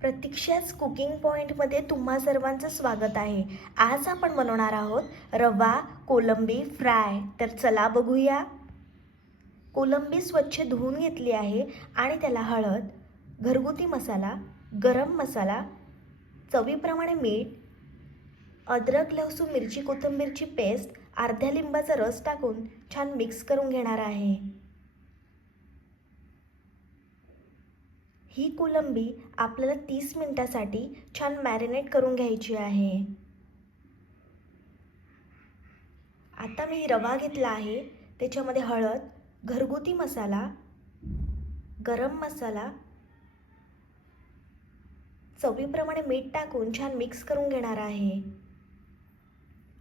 प्रतीक्षाच cooking पॉईंटमध्ये तुम्हा सर्वांचं स्वागत आहे. आज आपण बनवणार आहोत रवा कोलंबी फ्राय. तर चला बघूया. कोलंबी स्वच्छ धुवून घेतली आहे आणि त्याला हळद घरगुती मसाला गरम मसाला चवीप्रमाणे मीठ अद्रक लसूण मिरची कोथिंबीरची पेस्ट अर्ध्या लिंबाचा रस टाकून छान मिक्स करून घेणार आहे. ही कोलंबी आपल्याला तीस मिनिटासाठी छान मॅरिनेट करून घ्यायची आहे. आता मी रवा घेतला आहे. त्याच्यामध्ये हळद घरगुती मसाला गरम मसाला चवीप्रमाणे मीठ टाकून छान मिक्स करून घेणार आहे.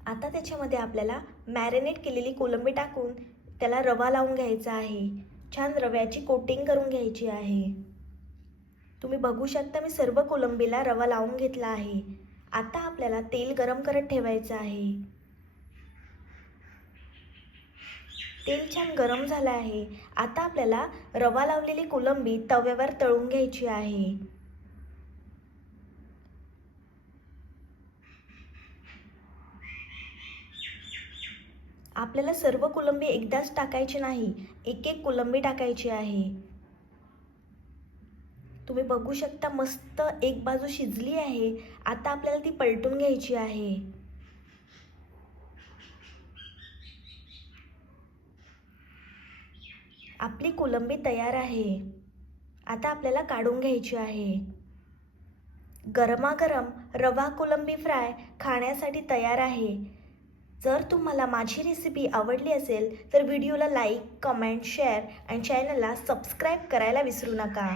आता त्याच्यामध्ये आपल्याला मॅरिनेट केलेली कोलंबी टाकून त्याला रवा लावून घ्यायचा आहे. छान रव्याची कोटिंग करून घ्यायची आहे. तुम्ही बघू शकता मी सर्व कोलंबीला रवा लावून घेतला आहे. आता आपल्याला तेल गरम करत ठेवायचं आहे. तेल छान गरम झालं आहे. आता आपल्याला रवा लावलेली कोलंबी तव्यावर तळून घ्यायची आहे. आपल्याला सर्व कोलंबी एकदाच टाकायची नाही. एक एक कोलंबी टाकायची आहे. तुम्ही बघू शकता मस्त एक बाजू शिजली आहे. आता आपल्याला ती पलटून घ्यायची आहे. आपली कोलंबी तयार आहे. आता आपल्याला काढून घ्यायची आहे. गरमागरम रवा कोलंबी फ्राय खाण्यासाठी तयार आहे. जर तुम्हाला माझी रेसिपी आवडली असेल तर व्हिडिओला लाईक कमेंट शेअर आणि चॅनलला सबस्क्राईब करायला विसरू नका.